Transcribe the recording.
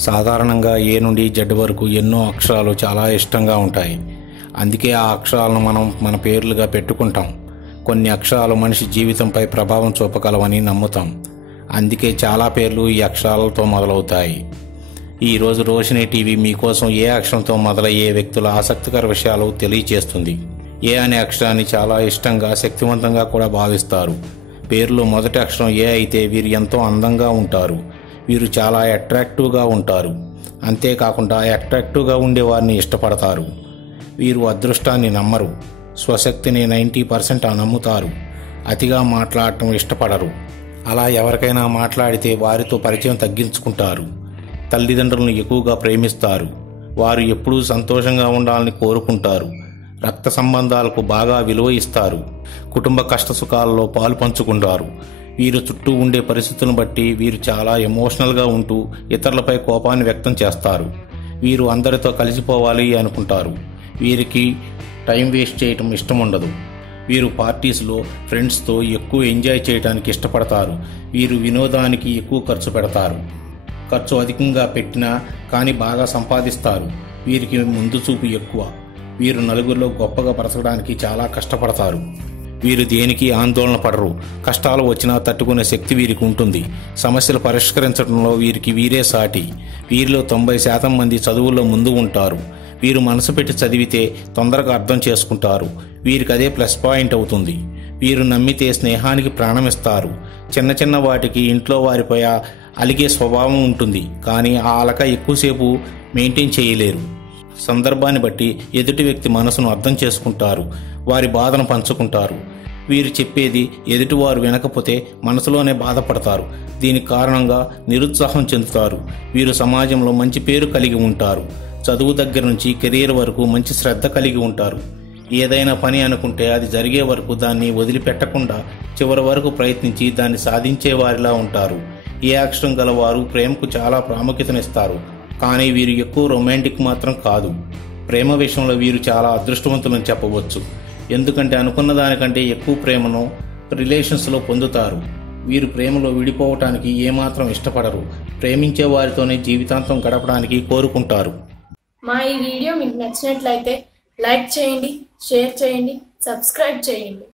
సాధారణంగా ఏ నుండి జెడ్ వరకు ఎన్నో అక్షరాలు చాలా ఇష్టంగా ఉంటాయి. అందుకే ఆ అక్షరాలను మనం మన పేర్లుగా పెట్టుకుంటాం. కొన్ని అక్షరాలు మనిషి జీవితంపై ప్రభావం చూపగలవని నమ్ముతాం. అందుకే చాలా పేర్లు ఈ అక్షరాలతో మొదలవుతాయి. ఈరోజు రోజు రోషిని టీవీ మీకోసం ఏ అక్షరంతో మొదలయ్యే వ్యక్తుల ఆసక్తికర విషయాలు తెలియచేస్తుంది. ఏ అనే అక్షరాన్ని చాలా ఇష్టంగా శక్తివంతంగా కూడా భావిస్తారు. పేర్లు మొదటి అక్షరం ఏ అయితే వీరు ఎంతో అందంగా ఉంటారు. వీరు చాలా అట్రాక్టివ్గా ఉంటారు. అంతేకాకుండా అట్రాక్టివ్గా ఉండేవారిని ఇష్టపడతారు. వీరు అదృష్టాన్ని నమ్మరు. స్వశక్తిని నైంటీ పర్సెంట్ నమ్ముతారు. అతిగా మాట్లాడటం ఇష్టపడరు. అలా ఎవరికైనా మాట్లాడితే వారితో పరిచయం తగ్గించుకుంటారు. తల్లిదండ్రులను ఎక్కువగా ప్రేమిస్తారు. వారు ఎప్పుడూ సంతోషంగా ఉండాలని కోరుకుంటారు. రక్త సంబంధాలకు బాగా విలువ ఇస్తారు. కుటుంబ కష్ట సుఖాలలో పాలు పంచుకుంటారు. వీరు చుట్టూ ఉండే పరిస్థితులను బట్టి వీరు చాలా ఎమోషనల్గా ఉంటూ ఇతరులపై కోపాన్ని వ్యక్తం చేస్తారు. వీరు అందరితో కలిసిపోవాలి అనుకుంటారు. వీరికి టైం వేస్ట్ చేయటం ఇష్టం ఉండదు వీరు పార్టీస్లో ఫ్రెండ్స్తో ఎక్కువ ఎంజాయ్ చేయడానికి ఇష్టపడతారు. వీరు వినోదానికి ఎక్కువ ఖర్చు పెడతారు. ఖర్చు అధికంగా పెట్టినా కానీ బాగా సంపాదిస్తారు. వీరికి ముందు చూపు ఎక్కువ. వీరు నలుగురిలో గొప్పగా బ్రతకడానికి చాలా కష్టపడతారు. వీరు దేనికి ఆందోళన పడరు. కష్టాలు వచ్చినా తట్టుకునే శక్తి వీరికి ఉంటుంది. సమస్యలు పరిష్కరించడంలో వీరికి వీరే సాటి. వీరిలో తొంభై శాతం మంది చదువుల్లో ముందు ఉంటారు. వీరు మనసు పెట్టి చదివితే తొందరగా అర్థం చేసుకుంటారు. వీరికి అదే ప్లస్ పాయింట్ అవుతుంది. వీరు నమ్మితే స్నేహానికి ప్రాణమిస్తారు. చిన్న చిన్న వాటికి ఇంట్లో వారిపై అలిగే స్వభావం ఉంటుంది. కానీ ఆ అలక ఎక్కువసేపు మెయింటైన్ చేయలేరు. సందర్భాన్ని బట్టి ఎదుటి వ్యక్తి మనసును అర్థం చేసుకుంటారు. వారి బాధను పంచుకుంటారు. వీరు చెప్పేది ఎదుటివారు వినకపోతే మనసులోనే బాధపడతారు. దీని కారణంగా నిరుత్సాహం చెందుతారు. వీరు సమాజంలో మంచి పేరు కలిగి ఉంటారు. చదువు దగ్గర నుంచి కెరీర్ వరకు మంచి శ్రద్ధ కలిగి ఉంటారు. ఏదైనా పని అనుకుంటే అది జరిగే వరకు దాన్ని వదిలిపెట్టకుండా చివరి వరకు ప్రయత్నించి దాన్ని సాధించే వారిలా ఉంటారు. ఏ అక్షరం గలవారు ప్రేమకు చాలా ప్రాముఖ్యతనిస్తారు. కానీ వీరు ఎక్కువ రొమాంటిక్ మాత్రం కాదు. ప్రేమ విషయంలో వీరు చాలా అదృష్టవంతులని చెప్పవచ్చు. ఎందుకంటే అనుకున్న దానికంటే ఎక్కువ ప్రేమను రిలేషన్స్లో పొందుతారు. వీరు ప్రేమలో విడిపోవటానికి ఏమాత్రం ఇష్టపడరు. ప్రేమించే వారితోనే జీవితాంతం గడపడానికి కోరుకుంటారు. మా ఈ వీడియో మీకు నచ్చినట్లయితే లైక్ చేయండి షేర్ చేయండి సబ్స్క్రైబ్ చేయండి.